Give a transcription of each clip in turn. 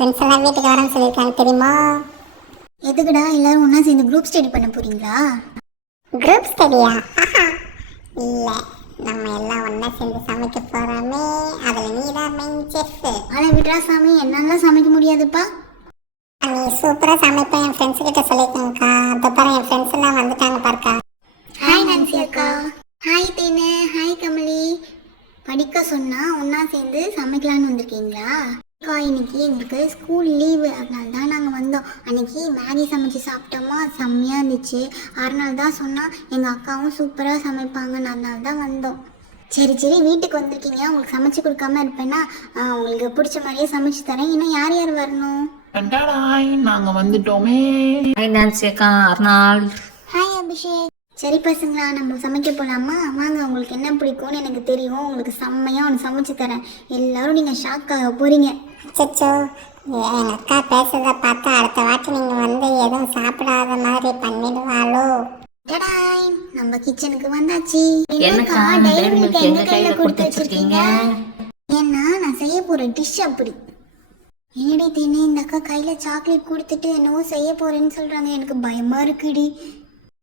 Friends எல்லாம் வீட்டுக்கு வரேன்னு சொல்லியிருக்காங்க தெரியுமா? எதுக்குடா எல்லாரும் ஒன்றா சேர்ந்து குரூப் ஸ்டடி பண்ண போறீங்களா? குரூப் ஸ்டடியா? இல்லை, நம்ம எல்லாம் ஒன்றா சேர்ந்து சமைக்க போகிறோமே, அதில் நீ தான் மெயின் செஃப். ஆனால் விட்ரா சாமி, என்னால சமைக்க முடியாதுப்பா. நீ சூப்பராக சமைப்பேன், என் ஃப்ரெண்ட்ஸ் கிட்ட சொல்லியிருக்கேங்க்கா. அதுக்கப்புறம் என் ஃப்ரெண்ட்ஸ் எல்லாம் வந்துட்டாங்க பாருக்கா. ஹாய் நான்சி அக்கா. ஹாய் தேனு. ஹாய் கமலி. படிக்க சொன்னா ஒன்றா சேர்ந்து சமைக்கலான்னு வந்திருக்கீங்களா? அக்கா இன்னைக்கு எங்களுக்கு ஸ்கூல் லீவு, அதனால தான் நாங்கள் வந்தோம். அன்னைக்கு மேகி சமைச்சு சாப்பிட்டோமா, செம்மையாக இருந்துச்சு. அதனால தான் சொன்னால் எங்கள் அக்காவும் சூப்பராக சமைப்பாங்கன்னு, அதனால தான் வந்தோம். சரி சரி, வீட்டுக்கு வந்திருக்கீங்க, உங்களுக்கு சமைச்சு கொடுக்காம இருப்பேன்னா உங்களுக்கு பிடிச்ச மாதிரியே சமைச்சு தரேன். இன்னும் யார் யார் வரணும்? நாங்க வந்துட்டோமே. ஹாய் நான்சி அக்கா, அர்னால்ட். ஹாய் அபிஷேக். சரி பசங்களா, நம்ம சமைக்க போகலாமா? வாங்க, உங்களுக்கு என்ன பிடிக்கும்னு எனக்கு தெரியும். உங்களுக்கு செம்மையாக ஒன்று சமைச்சு தரேன். எல்லாரும் நீங்கள் ஷாக் ஆக போகிறீங்க. அச்சோ, எங்கள் அக்கா பேசுறதை பார்த்தா அடுத்த வாட்டி நீங்கள் வந்து எதுவும் சாப்பிடாத மாதிரி பண்ணிடுவாளோ? டடாய், நம்ம கிச்சனுக்கு வந்தாச்சு. என்னக்கா டைரி மில்க் எங்க கையில கொடுத்து வச்சிருக்கீங்க? ஏன்னா நான் செய்ய போற டிஷ் அப்படி. என்னடி தேனே, இந்த அக்கா கையில சாக்லேட் கொடுத்துட்டு என்னவோ செய்ய போறேன்னு சொல்றாங்க. எனக்கு பயமா இருக்குடி.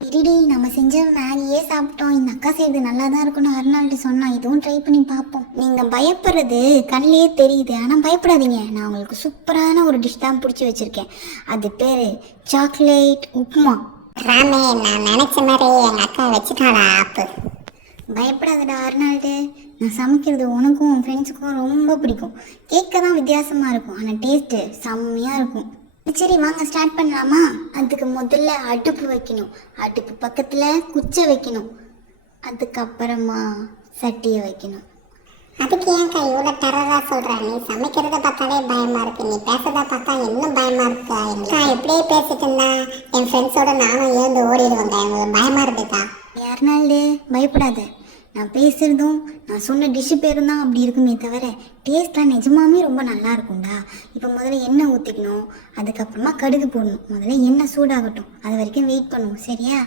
இருடி, நம்ம செஞ்ச மேகியே சாப்பிட்டோம். இந்த அக்கா செய்யறது நல்லா தான் இருக்கும்னு அருணாள்கிட்ட சொன்னா, இதுவும் ட்ரை பண்ணி பார்ப்போம். நீங்க பயப்படுறது கண்ணிலேயே தெரியுது, ஆனா பயப்படாதீங்க. நான் உங்களுக்கு சூப்பரான ஒரு டிஷ் தான் பிடிச்சி வச்சிருக்கேன். அது பேரு சாக்லேட் உப்மா. ராமே, நான் நினைச்ச மாதிரி எங்கள் அக்கா வச்சுட்டாளா ஆப்பு? பயப்படாதடா அருணாள்டு, நான் சமைக்கிறது உனக்கும் உன் ஃப்ரெண்ட்ஸுக்கும் ரொம்ப பிடிக்கும். கேட்க தான் வித்தியாசமாக இருக்கும், ஆனால் டேஸ்ட்டு செம்மையாக இருக்கும். சரி வாங்க ஸ்டார்ட் பண்ணலாமா? அதுக்கு முதல்ல அடுப்பு வைக்கணும். அடுப்பு பக்கத்தில் குச்சை வைக்கணும். அதுக்கப்புறமா சட்டியை வைக்கணும். அதுக்கு ஏன்க்கா இவ்வளோ டெரராக சொல்கிற? நீ சமைக்கிறத பார்த்தாலே பயமாக இருக்குது, நீ பேசுறத பார்த்தா இன்னும் பயமாக இருக்கா? எங்கக்கா எப்படியே பேசிட்டு இருந்தா என் ஃப்ரெண்ட்ஸோட நானும் எழுந்து ஓடிடுவேங்க. எங்களுக்கு பயமாக இருக்குக்கா. யாருனாலே பயப்படாத. நான் பேசுகிறதும் நான் சொன்ன டிஷ்ஷு பேரும் தான் அப்படி இருக்குமே தவிர டேஸ்ட்லாம் நிஜமாவே ரொம்ப நல்லா இருக்கும்டா. இப்போ முதல்ல எண்ணெய் ஊற்றிக்கணும், அதுக்கப்புறமா கடுகு போடணும். முதல்ல எண்ணெய் சூடாகட்டும், அது வரைக்கும் வெயிட் பண்ணுவோம், சரியா?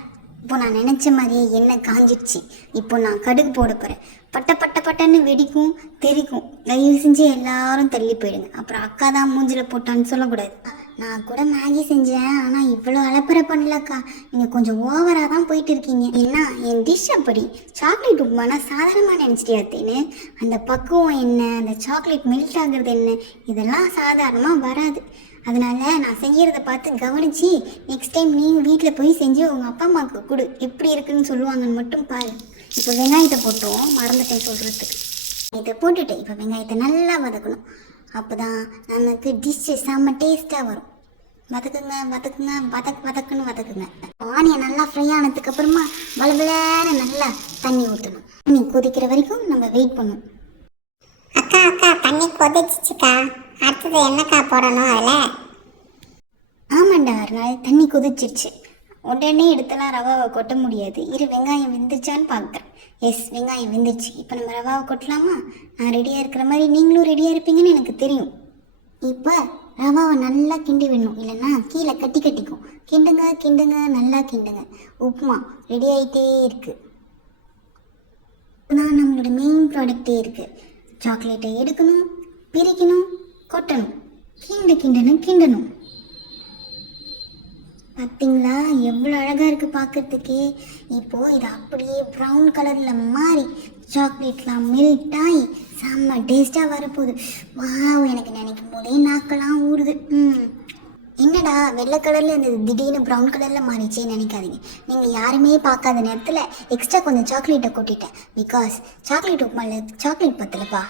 இப்போ நான் நினச்ச மாதிரியே எண்ணெய் காஞ்சிடுச்சு. இப்போ நான் கடுகு போட போகிறேன். பட்ட பட்ட பட்டன்னு வெடிக்கும், தெரிக்கும். தயவு செஞ்சு எல்லாரும் தள்ளி போயிடுங்க. அப்புறம் அக்கா தான் மூஞ்சில் போட்டான்னு சொல்லக்கூடாது. நான் கூட மேகி செஞ்சேன், ஆனால் இவ்வளோ அலப்பறை பண்ணலக்கா. நீங்கள் கொஞ்சம் ஓவராக தான் போயிட்டு இருக்கீங்க. ஏன்னா என் டிஷ் அப்படி. சாக்லேட் உப்புமானா சாதாரணமாக நினச்சிட்டியாத்தேன்னு. அந்த பக்குவம் என்ன, அந்த சாக்லேட் மெல்ட் ஆகுறது என்ன, இதெல்லாம் சாதாரணமாக வராது. அதனால நான் செய்கிறத பார்த்து கவனித்து நெக்ஸ்ட் டைம் நீ வீட்டில் போய் செஞ்சு உங்கள் அப்பா அம்மாவுக்கு கொடு, எப்படி இருக்குன்னு சொல்லுவாங்கன்னு மட்டும் பாரு. இப்போ வெங்காயத்தை போட்டோம், மறந்துட்டேன் சொல்கிறதுக்கு. இதை போட்டுட்டு இப்போ வெங்காயத்தை நல்லா வதக்கணும். அப்போ தான் நமக்கு டிஷ்ஷு செம்ம டேஸ்ட்டாக வரும். வதக்குங்க வதக்குங்க, வதக்குன்னு வதக்குங்க. ஆனியன் நல்லா ஃப்ரை ஆனதுக்கப்புறமா பலபலன்னு நல்லா தண்ணி ஊற்றணும். தண்ணி கொதிக்கிற வரைக்கும் நம்ம வெயிட் பண்ணுவோம். அக்கா அக்கா, தண்ணி கொதிச்சிச்சுக்கா. அடுத்தது என்னக்கா போடணும் அதில்? ஆமாண்டா, ஒரு நாள் தண்ணி கொதிச்சிருச்சு. உடனே எடுத்தலாம் ரவாவை கொட்ட முடியாது. வெங்காயம் வெந்துருச்சான்னு பார்க்குறேன். எஸ், வெங்காயம் வெந்துருச்சு. இப்போ நம்ம ரவாவை கொட்டலாமா? நான் ரெடியாக இருக்கிற மாதிரி நீங்களும் ரெடியாக இருப்பீங்கன்னு எனக்கு தெரியும். இப்போ ரவாவை நல்லா கிண்டி விடணும், இல்லைன்னா கீழே கட்டிக்கும். கிண்டுங்க கிண்டுங்க, நல்லா கிண்டுங்க. உப்புமா ரெடி ஆகிட்டே இருக்குது. நான் நம்மளோட மெயின் ப்ராடக்டே இருக்குது. சாக்லேட்டை எடுக்கணும், பிரிக்கணும், கொட்டணும், கிண்டணும். பார்த்தீங்களா எவ்வளோ அழகாக இருக்குது பார்க்குறதுக்கே. இப்போது இது அப்படியே ப்ரௌன் கலரில் மாறி சாக்லேட்லாம் மெல்ட் ஆகி செம்ம டேஸ்ட்டாக வரப்போகுது. வாவ், எனக்கு நினைக்கும் போதே நாக்கெல்லாம் ஊறுது. என்னடா வெள்ளை கலரில் இருந்தது திடீர்னு ப்ரௌன் கலரில் மாறிச்சேன்னு நினைக்காதீங்க. நீங்கள் யாருமே பார்க்காத நேரத்தில் எக்ஸ்ட்ரா கொஞ்சம் சாக்லேட்டை கொட்டிட்டேன். பிகாஸ் சாக்லேட் உப்புமாவில் சாக்லேட் பத்தலப்பா.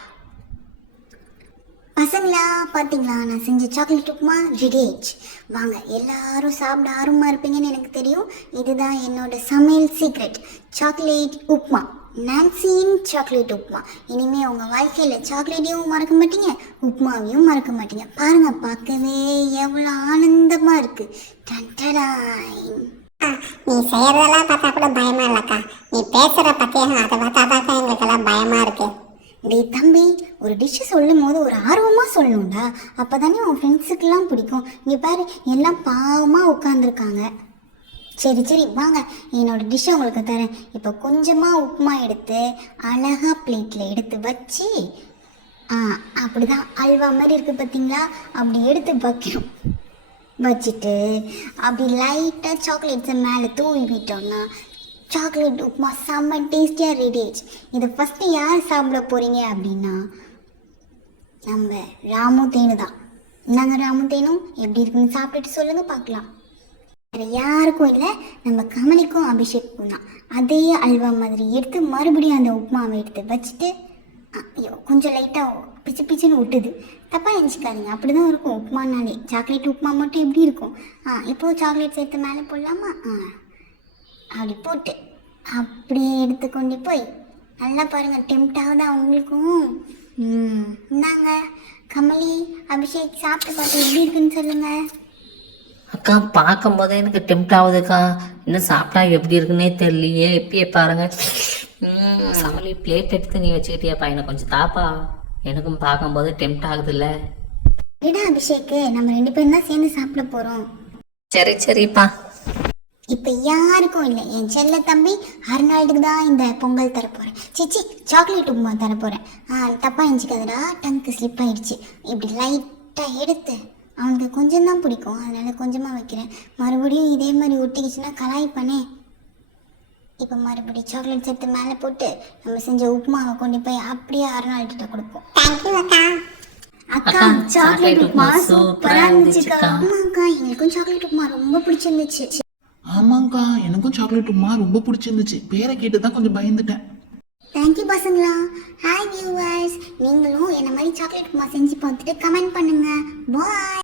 பசங்களா பார்த்தீங்களா, நான் செஞ்ச சாக்லேட் உப்புமா ரெடி ஆயிடுச்சு. வாங்க எல்லாரும் சாப்பிட ஆர்வமாக இருப்பீங்கன்னு எனக்கு தெரியும். இதுதான் என்னோட சமையல் சீக்ரெட், சாக்லேட் உப்புமா. நான்சியின் சாக்லேட் உப்புமா. இனிமேல் உங்கள் வாழ்க்கையில் சாக்லேட்டையும் மறக்க மாட்டீங்க, உப்புமாவையும் மறக்க மாட்டீங்க. பாருங்கள், பார்க்கவே எவ்வளோ ஆனந்தமாக இருக்குது. டன்டடாய். நீ செய்யறதெல்லாம் பார்த்தா கூட பயமா இல்லக்கா. நீ பேசுகிற பற்றியாக அதை பார்த்தா தான் எங்களுக்கெல்லாம் பயமாக இருக்குது. டேய் தம்பி, ஒரு டிஷ்ஷை சொல்லும் போது ஒரு ஆர்வமாக சொல்லணும்டா. அப்போ தானே உன் ஃப்ரெண்ட்ஸுக்கெல்லாம் பிடிக்கும். இங்கே பாரு, எல்லாம் பாவமாக உட்காந்துருக்காங்க. சரி வாங்க, என்னோடய டிஷ்ஷை உங்களுக்கு தரேன். இப்போ கொஞ்சமாக உப்புமா எடுத்து அழகாக பிளேட்டில் எடுத்து வச்சு அப்படிதான் அல்வா மாதிரி இருக்குது பார்த்தீங்களா, அப்படி எடுத்து வைக்கணும். வச்சுட்டு அப்படி லைட்டாக சாக்லேட்ஸை மேலே தூவி விட்டோம்னா சாக்லேட் உப்புமா செம்ம டேஸ்டியாக ரெடி ஆயிடுச்சு. இதை ஃபஸ்ட்டு யார் சாப்பிட போகிறீங்க அப்படின்னா நம்ம ராமு தேனு தான். நாங்கள் ராமு தேனும் எப்படி இருக்குன்னு சாப்பிட்டுட்டு சொல்லுங்கள் பார்க்கலாம். வேறு யாருக்கும் இல்லை, நம்ம கமலிக்கும் அபிஷேக்கும் தான். அதே அல்வா மாதிரி எடுத்து மறுபடியும் அந்த உப்புமாவை எடுத்து வச்சுட்டு ஐயோ கொஞ்சம் லைட்டாக பிச்சு பிச்சுன்னு விட்டுது, தப்பாக நினச்சிக்காதீங்க. அப்படி தான் இருக்கும் உப்புமானாலே. சாக்லேட் உப்புமா மட்டும் எப்படி இருக்கும். இப்போது சாக்லேட் சேர்த்து மேலே போடலாமா? அப்படி போட்டு அப்படியே எடுத்து கொண்டு போய் நல்லா பாருங்கள், டெம்ட் ஆகுதா உங்களுக்கும்? இந்தாங்க கமலி, அபிஷேக் சாப்பிட்டு பார்த்து எப்படி இருக்குன்னு சொல்லுங்கள். அக்கா பார்க்கும் போதே எனக்கு டெம்ட் ஆகுதுக்கா. இன்னும் சாப்பிட்டா எப்படி இருக்குன்னே தெரியலையே. எப்பயே பாருங்க. சமலி பிளேட் எடுத்து நீ வச்சுக்கிட்டியாப்பா, எனக்கு கொஞ்சம் தாப்பா. எனக்கும் பார்க்கும்போது டெம்ட் ஆகுதுல்ல. ஏடா அபிஷேக்கு, நம்ம 2 பேரும் தான் சேர்ந்து சாப்பிட போகிறோம். சரி சரிப்பா. இப்போ யாருக்கும் இல்லை, என் செல்ல தம்பி அருணாளுக்கு தான் இந்த பொங்கல் தரப்போகிறேன். சிச்சி சாக்லேட் உப்புமா தரப்போகிறேன். தப்பாக நினச்சிக்காதடா, டங்க்கு ஸ்லிப் ஆகிடுச்சு. இப்படி லைட்டாக எடுத்து, அவனுக்கு கொஞ்சம் தான் பிடிக்கும் அதனால் கொஞ்சமாக வைக்கிறேன். மறுபடியும் இதே மாதிரி ஒட்டிக்கிச்சுன்னா கலாய்ப்பானே. இப்போ மறுபடியும் சாக்லேட் சேர்த்து மேலே போட்டு நம்ம செஞ்ச உப்புமாவை கொண்டு போய் அப்படியே அருணாள்கிட்ட கொடுப்போம். தேங்க்யூ அக்கா. அக்கா சாக்லேட் உப்புமா சூப்பராக இருந்துச்சுக்கா. ஆமாக்கா, எங்களுக்கும் சாக்லேட் உப்புமா ரொம்ப பிடிச்சிருந்துச்சு. ஆமாங்கக்கா, எனக்கும் சாக்லேட் உப்புமா ரொம்ப பிடிச்சிருந்துச்சு. பேரை கேட்டு தான் கொஞ்சம் பயந்துட்டேன். தேங்க்யூ பசங்களா. ஹாய் வியூவர்ஸ், நீங்களும் என்ன மாதிரி சாக்லேட் உப்புமா செஞ்சு பார்த்துட்டு கமெண்ட் பண்ணுங்க. பாய்.